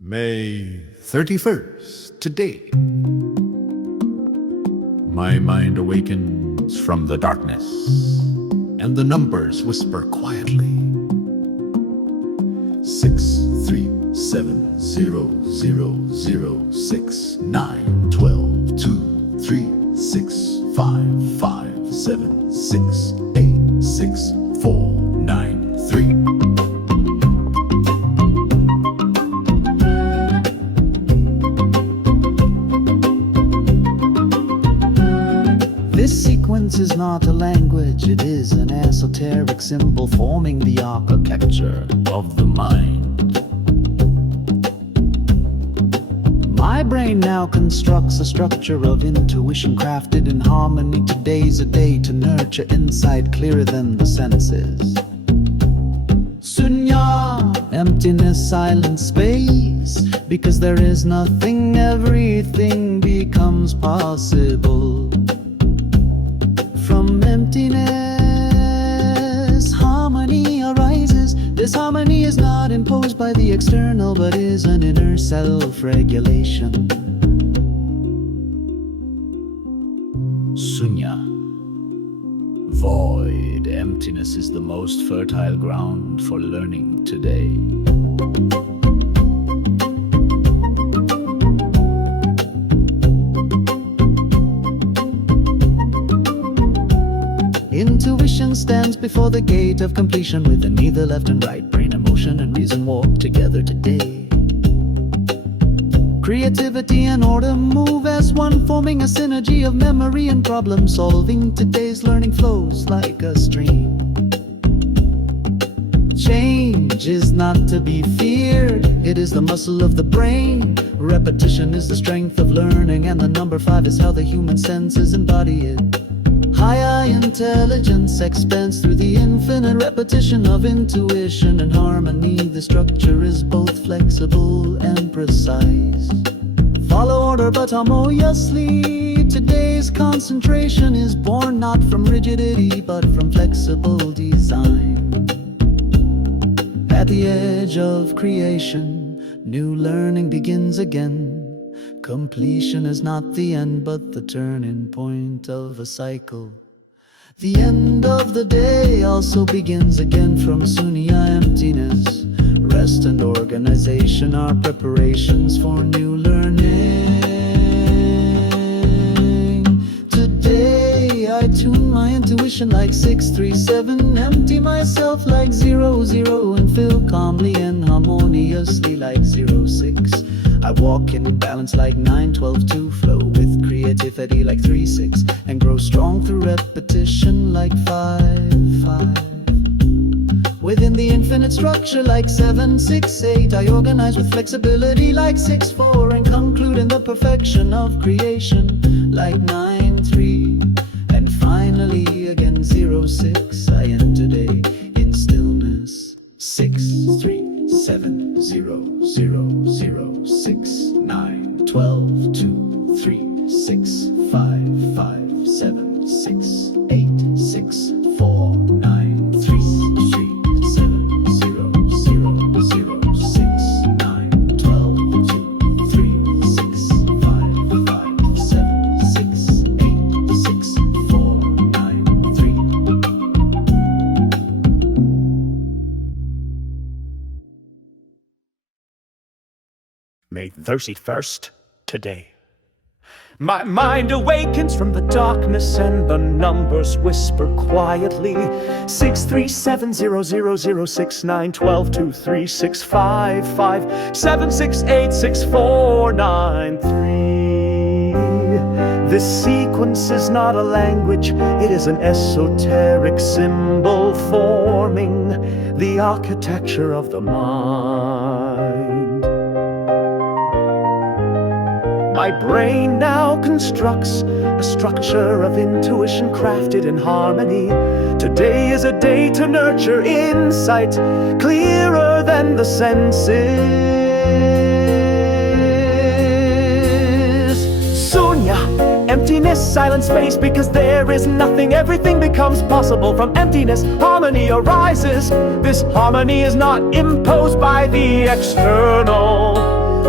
May 31st, today. My mind awakens from the darkness, and the numbers whisper quietly. 6, 3, 7, 0, 0, 0, 6, 9, 12, 2, 3, 6, 5, 5, 7, 6, 8, 6, 4, 9, 3. This sequence is not a language, it is an esoteric symbol forming the architecture of the mind. My brain now constructs a structure of intuition crafted in harmony. Today's a day to nurture insight clearer than the senses. Sunya, emptiness, silent space. Because there is nothing, everything becomes possible. From emptiness, harmony arises. This harmony is not imposed by the external, but is an inner self-regulation. Sunya. Void. Emptiness is the most fertile ground for learning today. Intuition stands before the gate of completion, with neither left and right, brain, emotion, and reason walk together today. Creativity and order move as one, forming a synergy of memory and problem solving. Today's learning flows like a stream. Change is not to be feared, it is the muscle of the brain. Repetition is the strength of learning, and the number 5 is how the human senses embody it. Higher intelligence expands through the infinite repetition of intuition and harmony. The structure is both flexible and precise. Follow order but harmoniously. Today's concentration is born not from rigidity but from flexible design. At the edge of creation, new learning begins again. Completion is not the end, but the turning point of a cycle. The end of the day also begins again from Sunya emptiness. Rest and organization are preparations for new learning. Today I tune my intuition like 637, empty myself like 00, and feel calmly and harmoniously like 06. I walk in balance like 912 to flow with creativity like 36, and grow strong through repetition like 55. Within the infinite structure like 768, I organize with flexibility like 64, and conclude in the perfection of creation like 93. And finally again 06, I end today in stillness. 6, 3, 7, 0, 0, 0, 6, 9, 12, 2, 3, 6, 5, 5, 7, 6, 8, 6, 4, 9, 3, 7, 0, 0, 0, 6, 9, 12, 2, 3, 6, 5, 5, 7, 6, 8, 6, 4, 9, 3. May 31st, today. My mind awakens from the darkness, and the numbers whisper quietly. 6, 3, 7, 0, 0, 0, 6, 9, 12, 2, 3, 6, 5, 5, 7, 6, 8, 6, 4, 9, 3. This sequence is not a language, it is an esoteric symbol forming the architecture of the mind. My brain now constructs a structure of intuition crafted in harmony. Today is a day to nurture insight clearer than the senses. Sunya, emptiness, silent space. Because there is nothing, everything becomes possible. From emptiness, harmony arises. This harmony is not imposed by the external,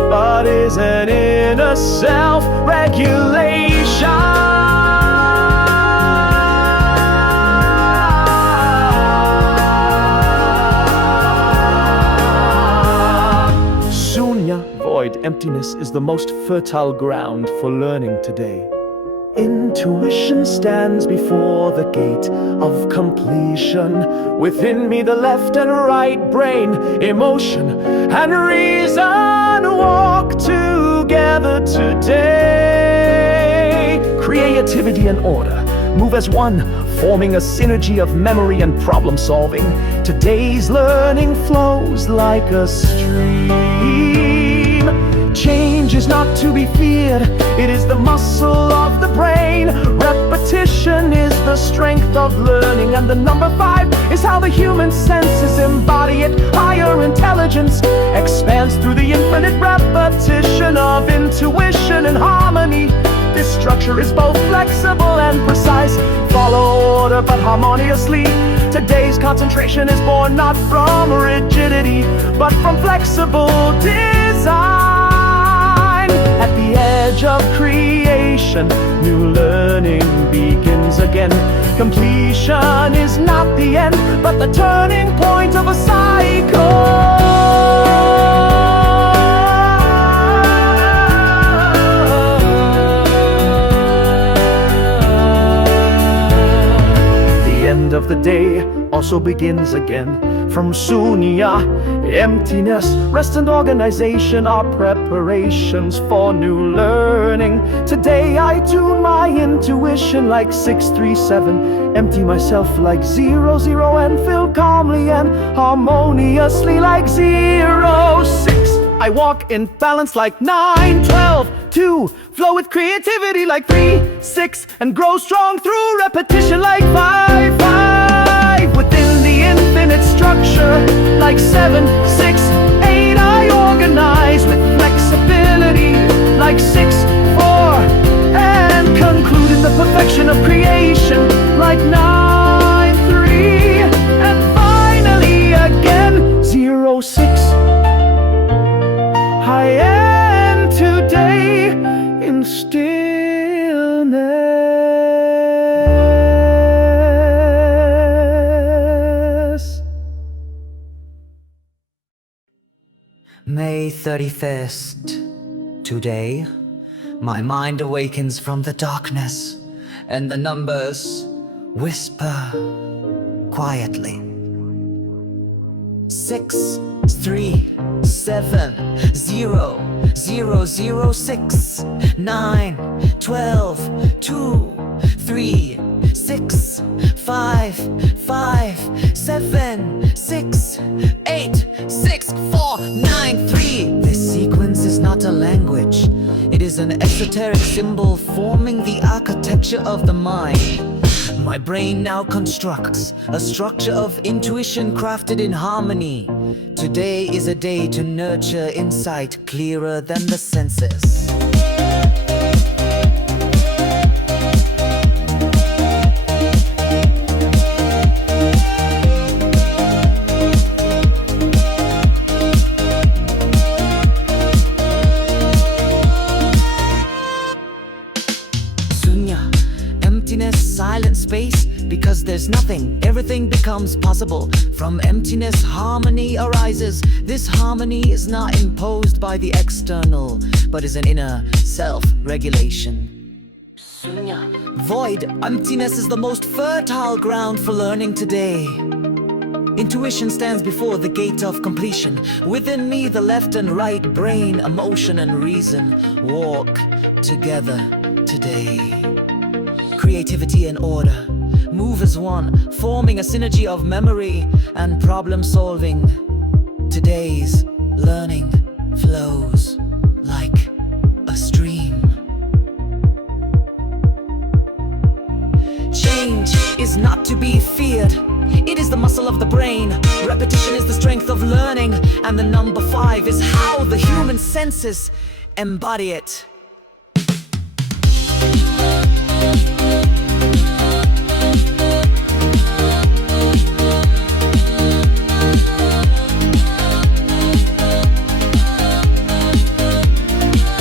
is an inner self-regulation. Void, emptiness is the most fertile ground for learning today. Intuition stands before the gate of completion. Within me the left and right brain, emotion and reason walk together today. Creativity and order move as one, forming a synergy of memory and problem solving. Today's learning flows like a stream. Change is not to be feared, it is the muscle of the brain. Repetition is the strength of learning, and the number 5 is how the human senses embody it. Higher intelligence expands through the infinite repetition of intuition and harmony. This structure is both flexible and precise. Follow order but harmoniously. Today's concentration is born not from rigidity, but from flexible design. At the edge of creation, new learning begins again. Completion is not the end, but the turning point of a cycle. Of the day also begins again. From Sunya, emptiness, rest and organization are preparations for new learning. Today I tune my intuition like 637, empty myself like 00, and fill calmly and harmoniously like 06. I walk in balance like 9, 12, 2, flow with creativity like 3, 6, and grow strong through repetition like 5, 5. Within the infinite structure like 7, 6, 8, I organize with flexibility like 6, 4, and conclude in the perfection of creation like 9, 3, and finally again 06. I am today in stillness. May 31st. Today, my mind awakens from the darkness, and the numbers whisper quietly. 6, 3, 7, 0, 0, 0, 6, 9, 12, 2, 3, 6, 5, 5, 7, 6, 8, 6, 4, 9, 3. This sequence is not a language. It is an esoteric symbol forming the architecture of the mind. My brain now constructs a structure of intuition crafted in harmony. Today is a day to nurture insight clearer than the senses. Emptiness, silent space, because there's nothing, everything becomes possible. From emptiness, harmony arises. This harmony is not imposed by the external, but is an inner self-regulation. Void, emptiness is the most fertile ground for learning today. Intuition stands before the gate of completion. Within me, the left and right brain, emotion and reason walk together today. Creativity and order move as one, forming a synergy of memory and problem solving. Today's learning flows like a stream. Change is not to be feared. It is the muscle of the brain. Repetition is the strength of learning, and the number 5 is how the human senses embody it.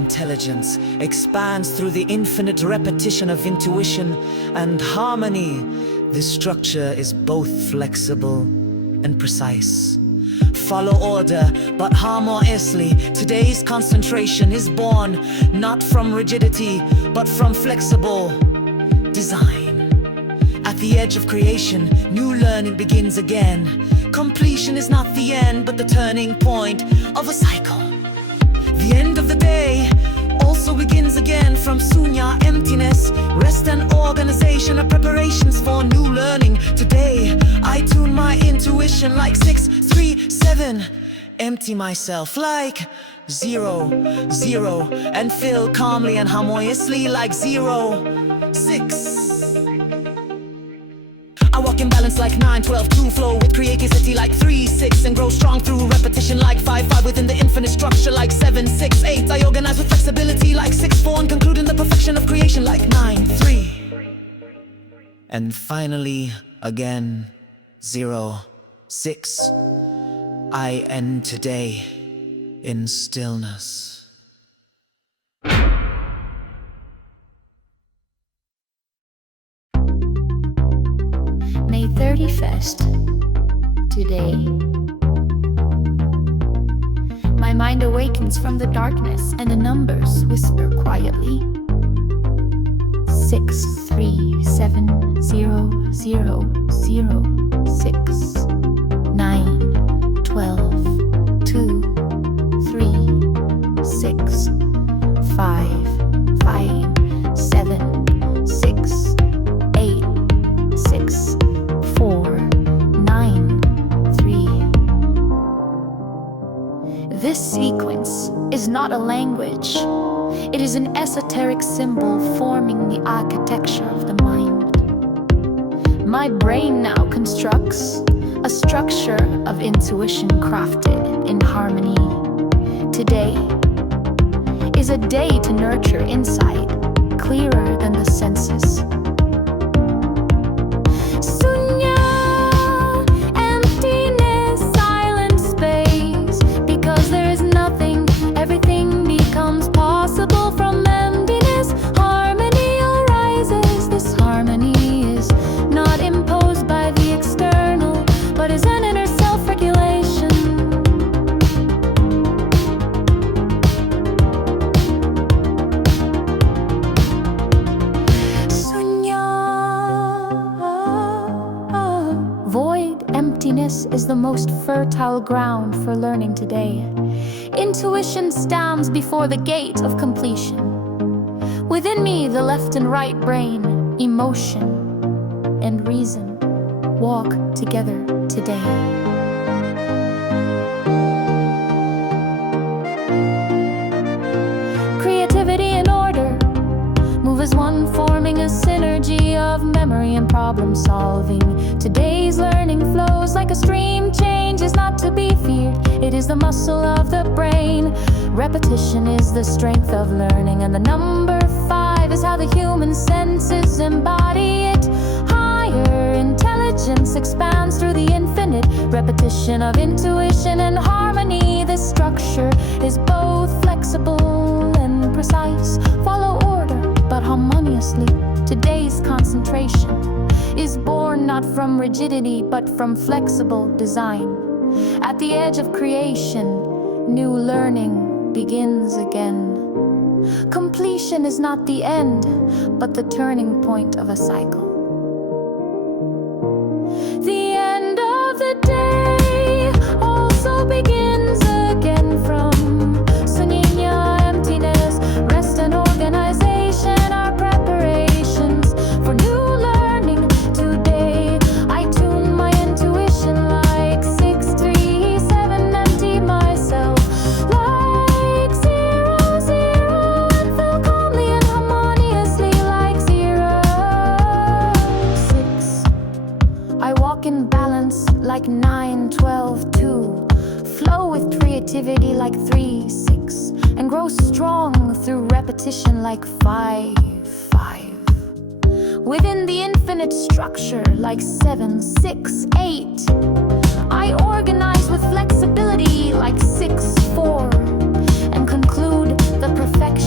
intelligence expands through the infinite repetition of intuition and harmony. This structure is both flexible and precise. Follow order, but harmoniously. Today's concentration is born not from rigidity, but from flexible design. At the edge of creation, new learning begins again. Completion is not the end, but the turning point of a cycle. The end of the day also begins again from sunya, emptiness. Rest and organization are preparations for new learning. Today, I tune my intuition like 6, 3, 7. Empty myself like 0, 0. And fill calmly and harmoniously like 0, 6. I walk in balance like 9, 12, 2. Flow with creativity like 3, 6. And grow strong through repetition like 5, 5. Within the infinite structure like 7, 6, 8. I organize with flexibility like 6, 4. And conclude in the perfection of creation like 9, 3. And finally, again, 0, 6. I end today in stillness. May 31st, today. My mind awakens from the darkness and the numbers whisper quietly. 6, 3, 7, 0, 0, 0, 6, 9, 12, 2, 3, 6, 5, 5, 7, 6, 8, 6, 4, 9, 3. This sequence is not a language. It is an esoteric symbol forming the architecture of the mind. My brain now constructs a structure of intuition crafted in harmony. Today is a day to nurture insight clearer than the senses. Emptiness is the most fertile ground for learning today. Intuition stands before the gate of completion. Within me, the left and right brain, emotion and reason walk together today. Creativity and order move as one, forming a synergy of memory and problem solving. Today's learning flows like a stream. Change is not to be feared. It is the muscle of the brain. Repetition is the strength of learning. And the number 5 is how the human senses embody it. Higher intelligence expands through the infinite repetition of intuition and harmony. This structure is both flexible and precise. Follow order, but harmoniously. Today's concentration is born not from rigidity, but from flexible design. At the edge of creation, new learning begins again. Completion is not the end, but the turning point of a cycle. The end of the day also begins again from sunya, emptiness, rest and organization are preparations for new learning. Today I tune my intuition like 6, 3, 7, empty myself like 0, 0, and fill calmly and harmoniously like 0, 6. I walk in balance like 9, 12, 2. Flow with creativity like 3, 6. And grow strong through repetition like 5, 5. Within the infinite structure like 7, 6, 8. I organize with flexibility like 6, 4. And conclude the perfection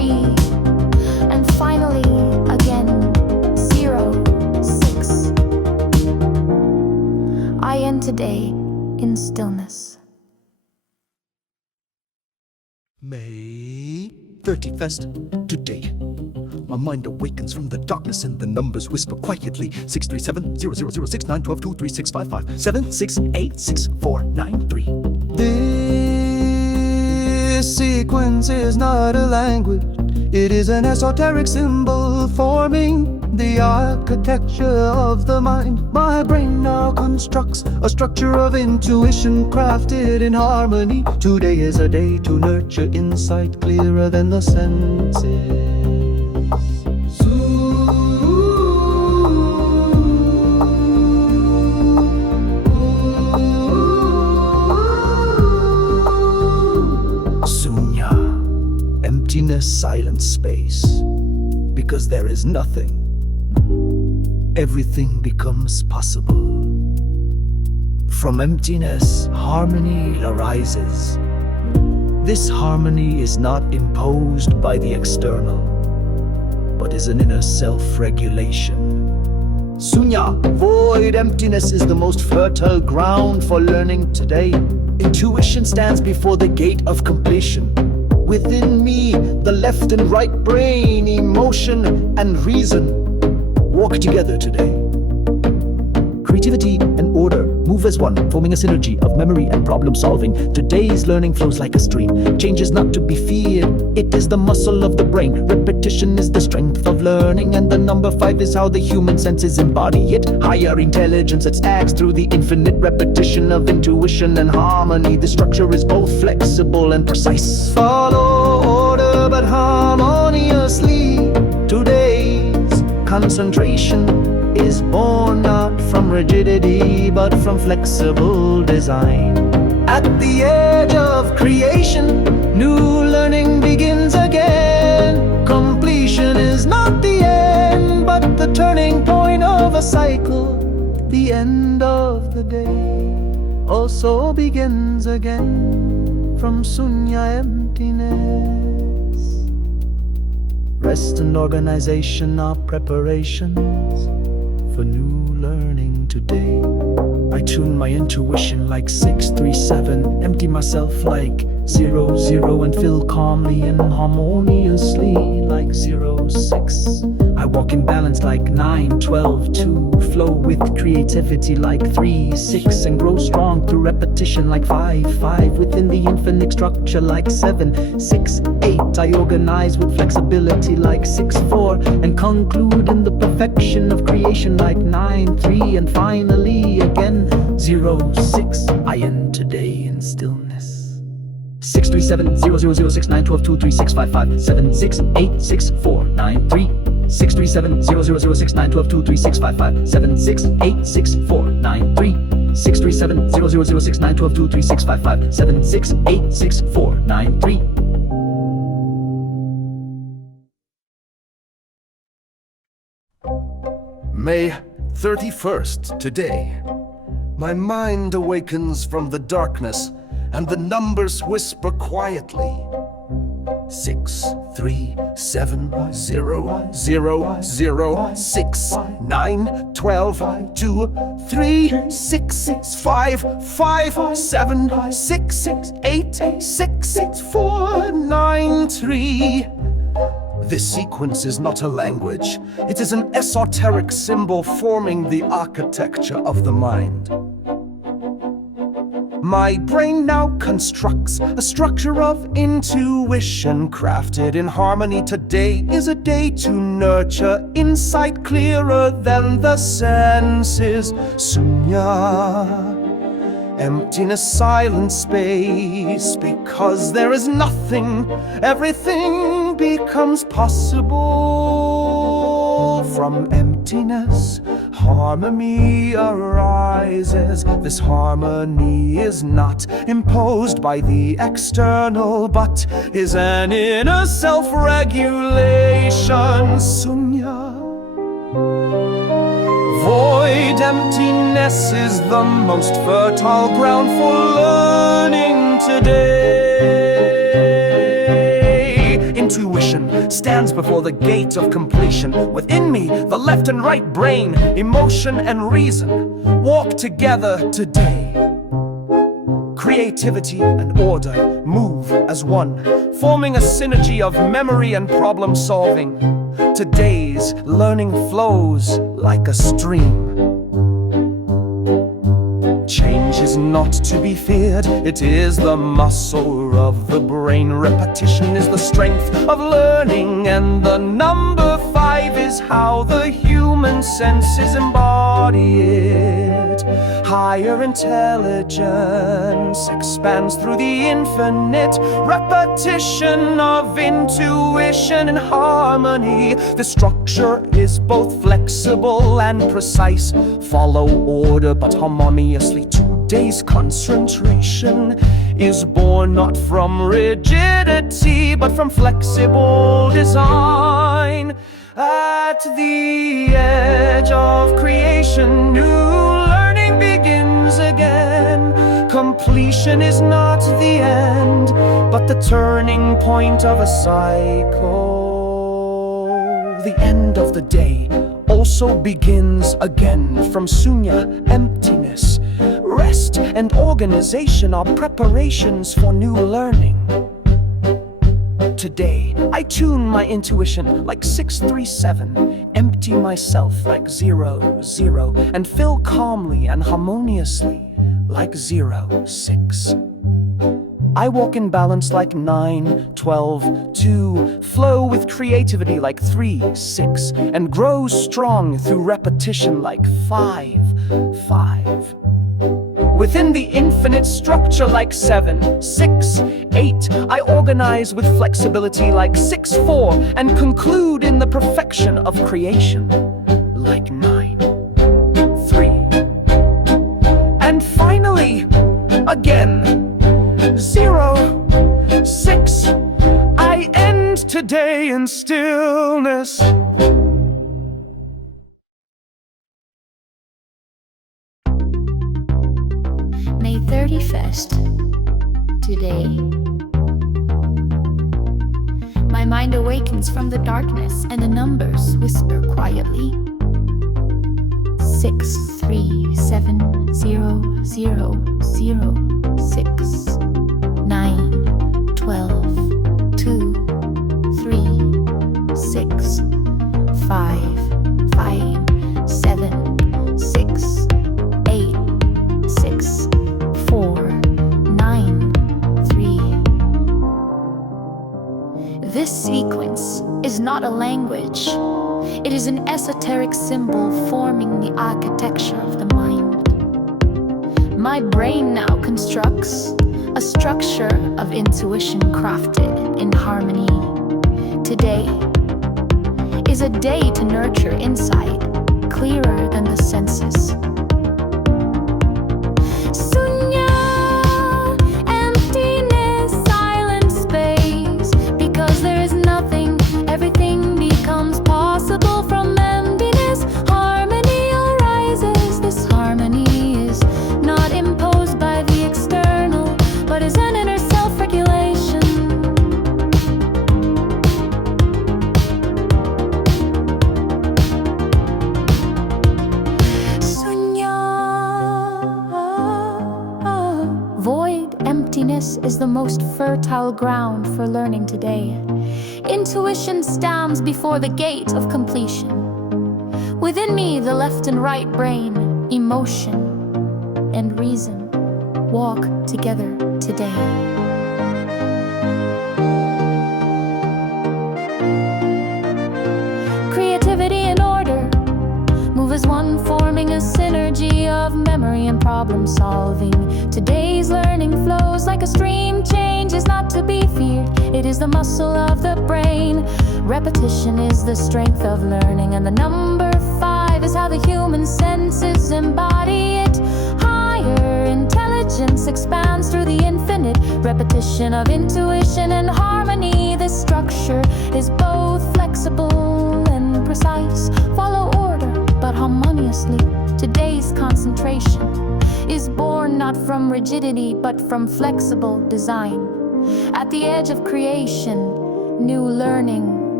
end today in stillness. May 31st, today. My mind awakens from the darkness and the numbers whisper quietly. 637 0006 912 23655 7686493. This sequence is not a language, it is an esoteric symbol forming the architecture of the mind. My brain now constructs a structure of intuition crafted in harmony. Today is a day to nurture insight clearer than the senses. Sunya, emptiness, silent space. Because there is nothing, everything becomes possible. From emptiness, harmony arises. This harmony is not imposed by the external, but is an inner self-regulation. Sunya, void emptiness, is the most fertile ground for learning today. Intuition stands before the gate of completion. Within me, the left and right brain, emotion and reason walk together today. Creativity and order move as one, forming a synergy of memory and problem solving. Today's learning flows like a stream. Change is not to be feared, it is the muscle of the brain. Repetition is the strength of learning, and the number 5 is how the human senses embody it. Higher intelligence that stacks through the infinite repetition of intuition and harmony. The structure is both flexible and precise. Follow order but harmoniously. Today's concentration is born not from rigidity but from flexible design. At the edge of creation, new learning begins again. Completion is not the end but the turning point of a cycle. The end of the day also begins again from Sunya, emptiness. Rest and organization are preparations for new learning today. I tune my intuition like 637, empty myself like 00, and feel calmly and harmoniously like 06. I walk in balance like 9, 12, 2, flow with creativity like 3, 6, and grow strong through repetition like 5, 5, within the infinite structure like 7, 6, 8. I organize with flexibility like 6, 4, and conclude in the perfection of creation like 9, 3, and finally again 06. I end today in stillness. 637 0006 912 23655 7686493. 637 0006 912 23655 7686493. 637 0006 912 23655 7686493. May 31st, today. My mind awakens from the darkness and the numbers whisper quietly. 6, 3, 7, 0, 0, 0, 6, 9, 12, 2, 3, 6, 5, 5, 7, 6, 8, 6, 4, 9, 3. This sequence is not a language. It is an esoteric symbol forming the architecture of the mind. My brain now constructs a structure of intuition crafted in harmony. Today is a day to nurture insight clearer than the senses. Sunya, emptiness, silent space. Because there is nothing, everything becomes possible. From emptiness, harmony arises. This harmony is not imposed by the external, but is an inner self-regulation. Sunya, void emptiness is the most fertile ground for learning today. Intuition stands before the gate of completion. Within me, the left and right brain, emotion and reason, walk together today. Creativity and order move as one, forming a synergy of memory and problem solving. Today's learning flows like a stream. Change is not to be feared, it is the muscle of the brain. Repetition is the strength of learning, and the number 5 is how the human senses embody it. Higher intelligence expands through the infinite repetition of intuition and harmony. The structure is both flexible and precise. Follow order but harmoniously. Today's concentration is born not from rigidity but from flexible design. At the edge of creation, new learning begins again. Completion is not the end, but the turning point of a cycle. The end of the day also begins again. From sunya, emptiness, rest and organization are preparations for new learning. Today, I tune my intuition like 637, empty myself like 00, and fill calmly and harmoniously like 06. I walk in balance like 9, 12, 2, flow with creativity like 3, 6, and grow strong through repetition like 5, 5. Within the infinite structure like 7, 6, 8, I organize with flexibility like 6, 4, and conclude in the perfection of creation like 9, 3. And finally, again, 06, I end today in stillness. May 31st, today. My mind awakens from the darkness and the numbers whisper quietly. 6, 3, 7, 0, 0, 0, 6, 9, 12, 2, 3, 6, 5, 5, 7, 6, 8, 6, 4, 9, 3. This sequence is not a language. It is an esoteric symbol forming the architecture of the mind. My brain now constructs a structure of intuition crafted in harmony. Today is a day to nurture insight clearer than the senses. Sunya, emptiness, silent space. Because there is nothing, everything becomes possible from emptiness. Harmony arises. This harmony is not imposed by the external, but is an inner self-regulation. Sunya, void, emptiness is the most fertile ground for learning today. Intuition stands before the gate of completion. Within me, the left and right brain, emotion and reason walk together today. Creativity and order move as one, forming a synergy of memory and problem solving. Today's learning flows like a stream. Change is not to be feared, it is the muscle of the brain. Repetition is the strength of learning, and the number 5 is how the human senses embody it. Higher intelligence expands through the infinite repetition of intuition and harmony. This structure is both flexible and precise. Follow order but harmoniously. Today's concentration is born not from rigidity but from flexible design. At the edge of creation, new learning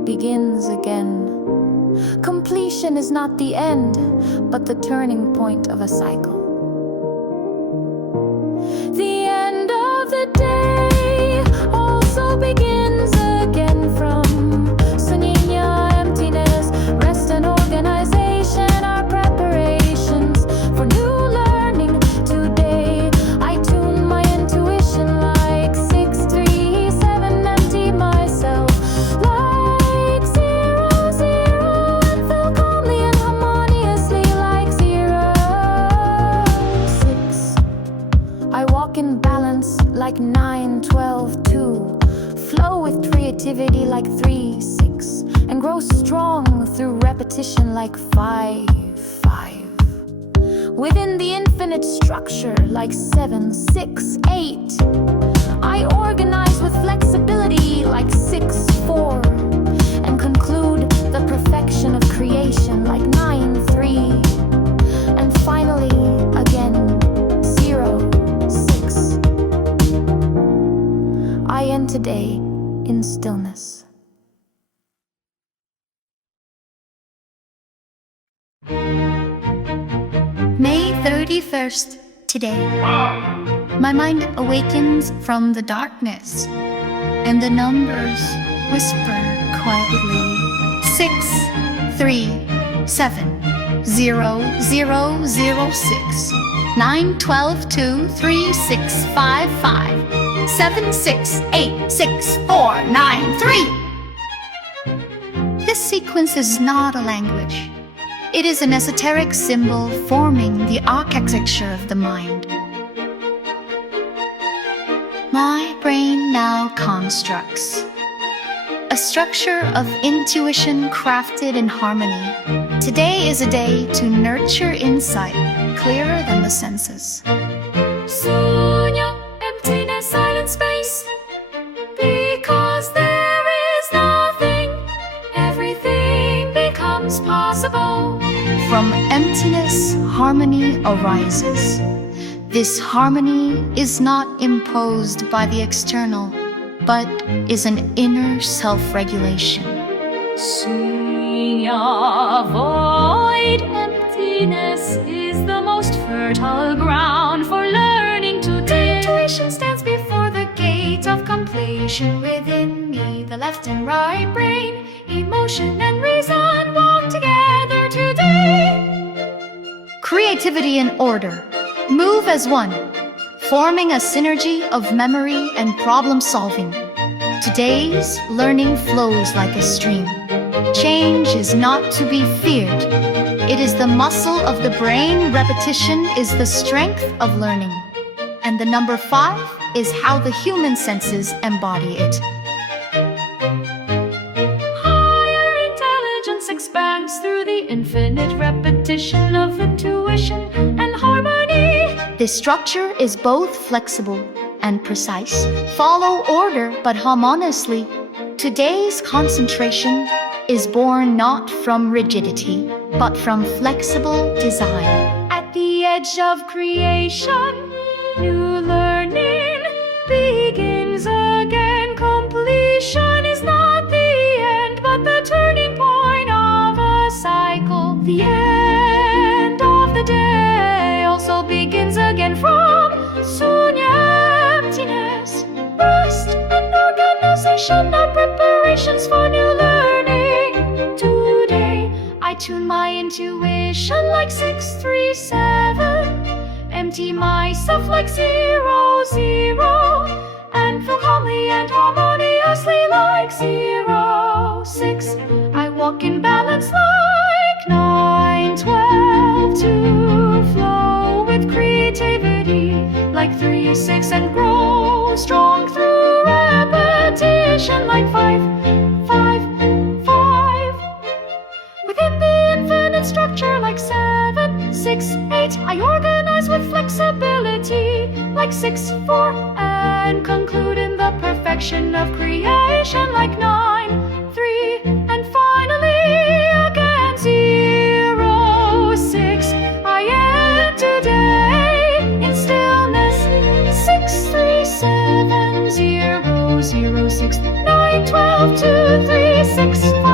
begins again. Completion is not the end, but the turning point of a cycle. The end of the day also begins again from Sunyanya, emptiness, rest and organization are preparations for new learning. Today I tune my intuition like 637, empty myself like 00, and feel calmly and harmoniously like 06. I walk in balance like 9, 12, 2. Flow with creativity like 3, 6. And grow strong through repetition like 5, 5. Within the infinite structure like 7, 6, 8. I organize with flexibility like 6, 4. And conclude the perfection of creation like 9, 3. And finally, again, 0, 6. I end today in stillness. May 31st, today. My mind awakens from the darkness, and the numbers whisper quietly. 6, 3, 7, 0, 0, 0, 6, 9, 12, 2, 3, 6, 5, 5, 7, 6, 8, 6, 4, 9, 3. This sequence is not a language. It is an esoteric symbol forming the architecture of the mind. My brain now constructs a structure of intuition crafted in harmony. Today is a day to nurture insight clearer than the senses. Sunya, emptiness, silent space. Because there is nothing, everything becomes possible. From emptiness, harmony arises. This harmony is not imposed by the external, but is an inner self-regulation. Sunya, void, emptiness is the most fertile ground for learning today. Intuition stands before the gate of completion. Within me, the left and right brain, emotion and reason walk together today. Creativity and order move as one, forming a synergy of memory and problem solving. Today's learning flows like a stream. Change is not to be feared. It is the muscle of the brain. Repetition is the strength of learning. And the number 5 is how the human senses embody it. Higher intelligence expands through the infinite repetition of intuition and harmony. This structure is both flexible and precise. Follow order but harmoniously. Today's concentration is born not from rigidity, but from flexible design. At the edge of creation, new learning begins again. Completion is not the end, but the turning point of a cycle. The end of the day also begins again from Sunya, emptiness, rest and organization are preparations for new learning. Today I tune my intuition like 637, empty myself like 00, and feel calmly and harmoniously like 06. I walk in balance like 9, 12, 2. Flow with creativity like 3, 6, and grow strong through repetition like 5, 5, 5. Within the infinite structure like 7, 6, 8. I organize with flexibility like 6, 4, and conclude in the perfection of creation like 9, 3, and finally again 0, 6. I end today in stillness. 6, 3, 7, 0, 0, 6, 9, 12, 2, 3, 6, 4.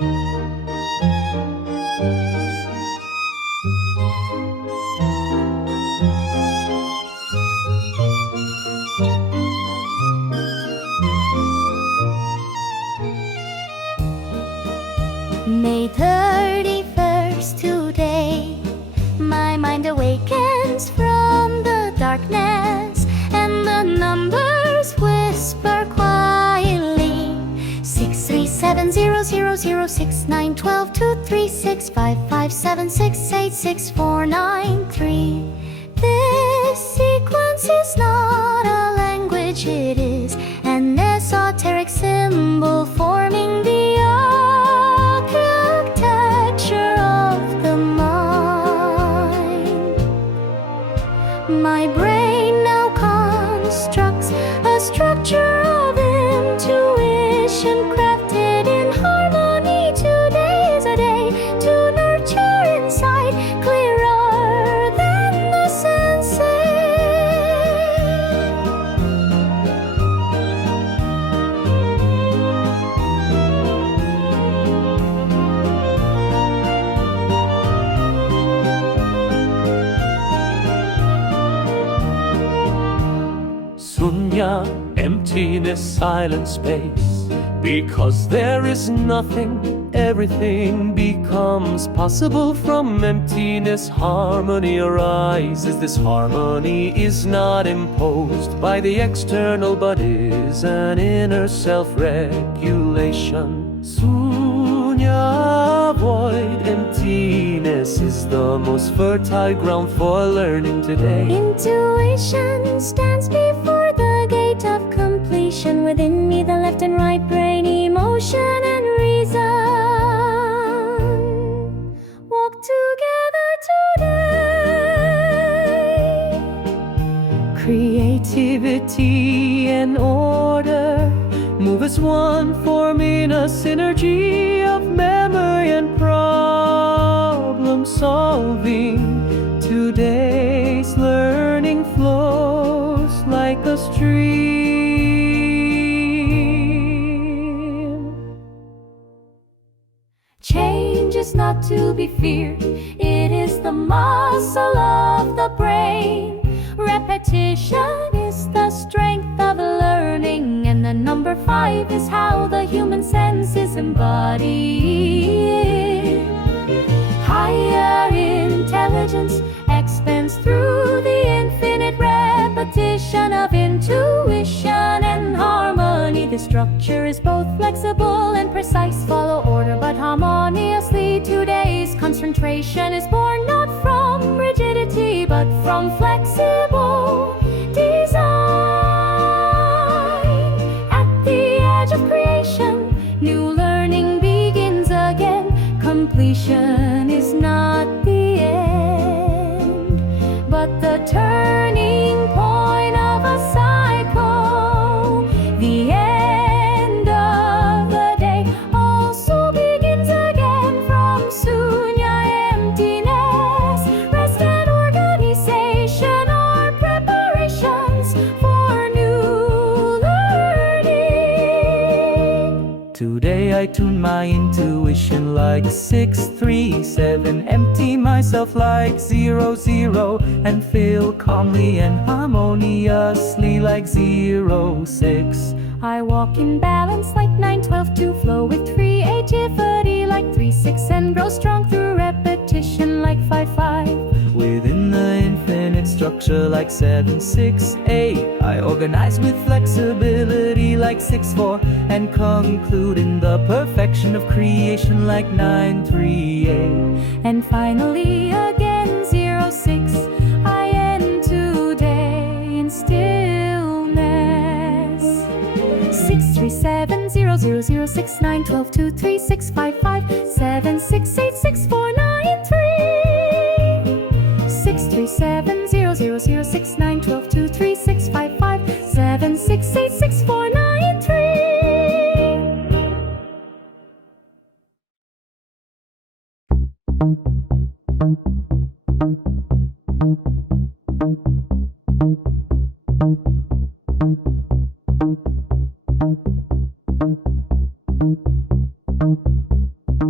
May 31st today, my mind awakens from the darkness, and the numbers whisper quietly. 63700069232365557686493. This sequence is not a language, it is an esoteric symbol forming the architecture of the mind. My brain now constructs a structure of intuition crafted in harmony. Today is a day to nurture insight clearer than the senses. Sunya, emptiness, silent space. Because there is nothing, everything becomes possible. From emptiness, harmony arises. This harmony is not imposed by the external, but is an inner self-regulation. Sunya, void, emptiness is the most fertile ground for learning today. Intuition stands before the gate of completion. Within me, the left and right brain, emotion and reason walk together today. Creativity and order move as one, forming a synergy of memory and problem solving. Today's learning flows like a stream. Change is not to be feared, it is the muscle of the brain. Repetition is the strength of learning, and the number 5 is how the human sense is embodied. Higher intelligence expands through the infinite repetition of intuition and harmony. The structure is both flexible and precise. Follow order but harmoniously. Today's concentration is born not from rigidity but from flexible design. At the edge of creation, new learning begins again. Completion is not the end, but the turning point of a cycle. The end of the day also begins again. From Sunya, emptiness, rest and organization are preparations for new learning. Today I tune my intuition like 637. Empty myself like 00, and feel calmly and harmoniously like 06. I walk in balance like 912 to flow with creativity like 36, and grow strong through repetition like 55. Within the infinite structure like 768, I organize with flexibility like 64, and conclude in the perfection of creation like 938. And finally again 06, I end today in stillness. 637006912236557686493. 6370069122365576893.